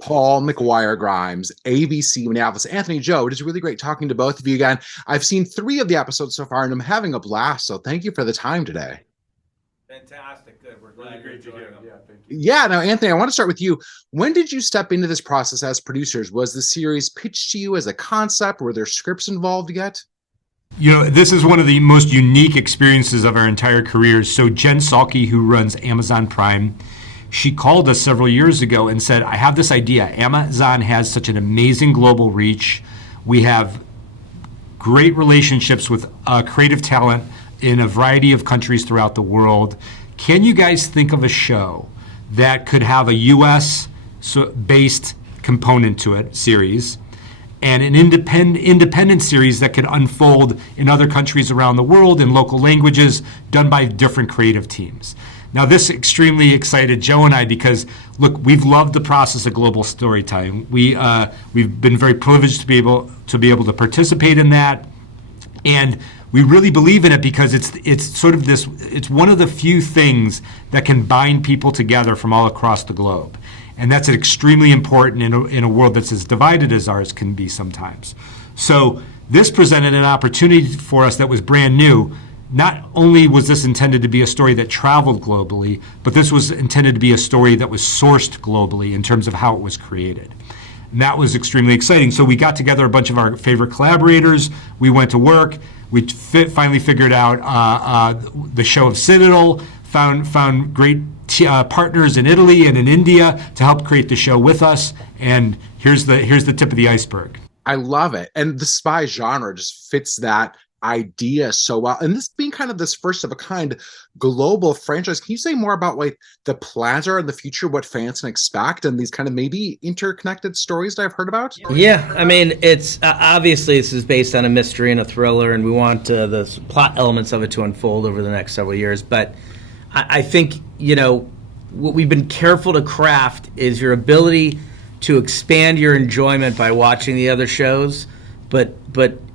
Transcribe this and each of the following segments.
Paul McGuire Grimes, ABC Minneapolis, Anthony, Joe. It is really great talking to both of you again. I've seen 3 of the episodes so far, and I'm having a blast. So thank you for the time today. Fantastic. Good. We're glad Really you're great to enjoying hear. them. Yeah, thank you. Yeah, now, Anthony, I want to start with you. When did you step into this process as producers? Was the series pitched to you as a concept? Were there scripts involved yet? This is one of the most unique experiences of our entire careers. So Jen Salke, who runs Amazon Prime, she called us several years ago and said, I have this idea. Amazon has such an amazing global reach. We have great relationships with creative talent in a variety of countries throughout the world. Can you guys think of a show that could have a US based component to it, series, and an independent series that could unfold in other countries around the world in local languages done by different creative teams? Now, this extremely excited Joe and I because, look, we've loved the process of global storytelling. We've been very privileged to be able to participate in that, and we really believe in it because it's sort of this. It's one of the few things that can bind people together from all across the globe, and that's extremely important in a world that's as divided as ours can be sometimes. So this presented an opportunity for us that was brand new. Not only was this intended to be a story that traveled globally, but this was intended to be a story that was sourced globally in terms of how it was created. And that was extremely exciting. So we got together a bunch of our favorite collaborators. We went to work. We finally figured out the show of Citadel, found great partners in Italy and in India to help create the show with us. And here's the tip of the iceberg. I love it. And the spy genre just fits that idea so well. And this being kind of this first of a kind global franchise, can you say more about like the plans are in the future, what fans can expect, and these kind of maybe interconnected stories that I've heard about? Yeah, I mean, it's obviously this is based on a mystery and a thriller, and we want the plot elements of it to unfold over the next several years. But I think, what we've been careful to craft is your ability to expand your enjoyment by watching the other shows, but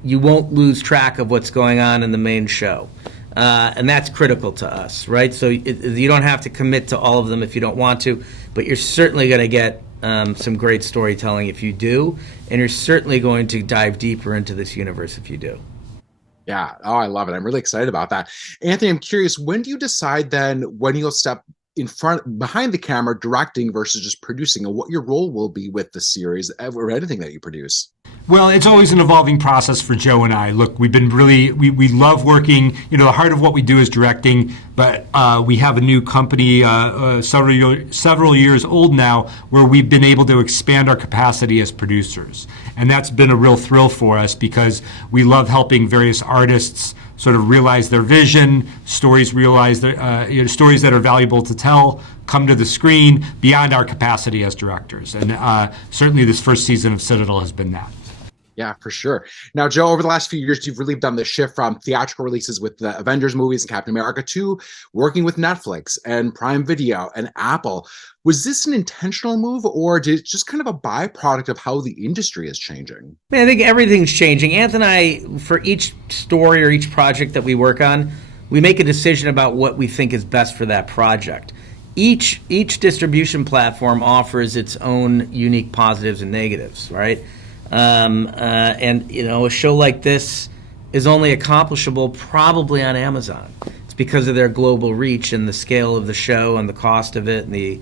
you won't lose track of what's going on in the main show. And that's critical to us, right? So you don't have to commit to all of them if you don't want to, but you're certainly going to get some great storytelling if you do, and you're certainly going to dive deeper into this universe if you do. Yeah. Oh, I love it. I'm really excited about that. Anthony, I'm curious, when do you decide then when you'll step behind the camera directing versus just producing, and what your role will be with the series or anything that you produce? Well, it's always an evolving process for Joe and I. Look, we've been we love working. The heart of what we do is directing, but we have a new company several years old now where we've been able to expand our capacity as producers. And that's been a real thrill for us because we love helping various artists sort of realize their vision, stories stories that are valuable to tell come to the screen beyond our capacity as directors. And certainly this first season of Citadel has been that. Yeah, for sure. Now, Joe, over the last few years, you've really done the shift from theatrical releases with the Avengers movies and Captain America to working with Netflix and Prime Video and Apple. Was this an intentional move, or did it just kind of a byproduct of how the industry is changing? I think everything's changing. Anthony and I, for each story or each project that we work on, we make a decision about what we think is best for that project. Each distribution platform offers its own unique positives and negatives, right? And a show like this is only accomplishable probably on Amazon. It's because of their global reach and the scale of the show and the cost of it and the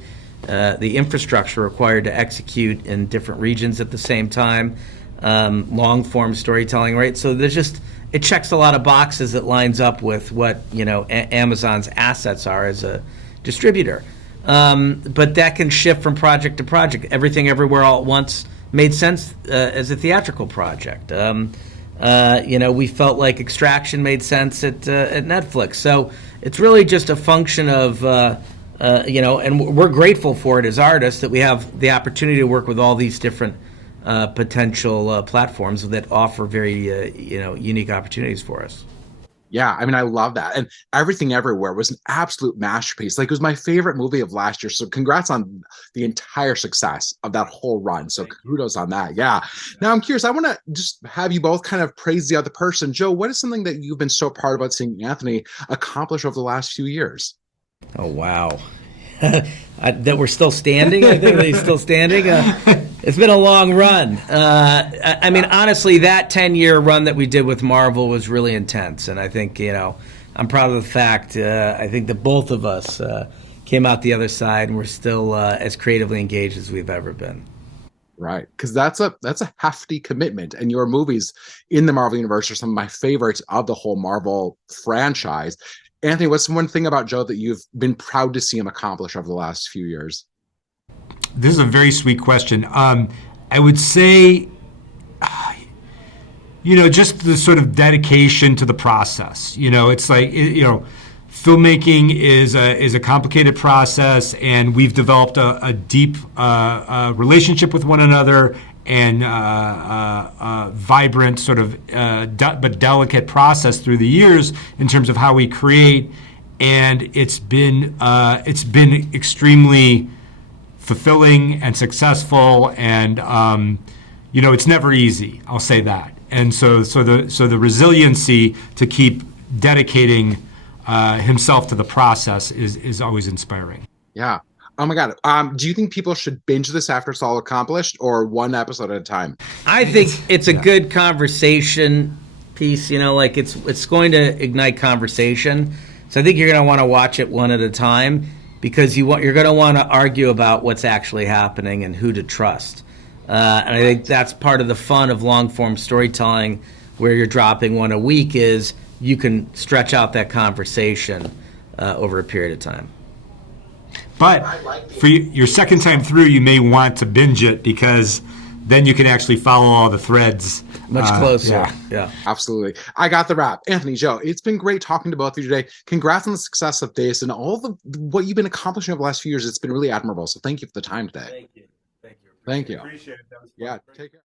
infrastructure required to execute in different regions at the same time, long form storytelling, right? So it checks a lot of boxes that lines up with what Amazon's assets are as a distributor. But that can shift from project to project. Everything Everywhere All at Once made sense as a theatrical project. We felt like Extraction made sense at Netflix. So it's really just a function of, and we're grateful for it as artists that we have the opportunity to work with all these different potential platforms that offer very, unique opportunities for us. Yeah, I mean, I love that. And Everything Everywhere was an absolute masterpiece. Like, it was my favorite movie of last year. So congrats on the entire success of that whole run. So kudos on that. Yeah. Now I'm curious, I want to just have you both kind of praise the other person. Joe, what is something that you've been so proud about seeing Anthony accomplish over the last few years? Oh, wow. That we're still standing. I think they're still standing. It's been a long run. I mean, honestly, that 10-year run that we did with Marvel was really intense, and I think I'm proud of the fact. I think that both of us came out the other side, and we're still as creatively engaged as we've ever been. Right, because that's a hefty commitment, and your movies in the Marvel universe are some of my favorites of the whole Marvel franchise. Anthony, what's one thing about Joe that you've been proud to see him accomplish over the last few years? This is a very sweet question. I would say, just the sort of dedication to the process. It's like, filmmaking is a complicated process, and we've developed a deep relationship with one another, and a vibrant sort of but delicate process through the years in terms of how we create, and it's been extremely fulfilling and successful, and it's never easy. I'll say that, and so the resiliency to keep dedicating himself to the process is always inspiring. Yeah. Oh my God. Do you think people should binge this after it's all accomplished, or one episode at a time? I think it's a good conversation piece. Like it's going to ignite conversation. So I think you're going to want to watch it one at a time, because you're going to want to argue about what's actually happening and who to trust. And I think that's part of the fun of long form storytelling, where you're dropping one a week, is you can stretch out that conversation over a period of time. But for your second time through, you may want to binge it, because then you can actually follow all the threads much closer. Yeah, absolutely. I got the wrap. Anthony, Joe, it's been great talking to both of you today. Congrats on the success of this and all what you've been accomplishing over the last few years. It's been really admirable. So thank you for the time today. Thank you. Thank you. Appreciate it. That was fun. Yeah, take care.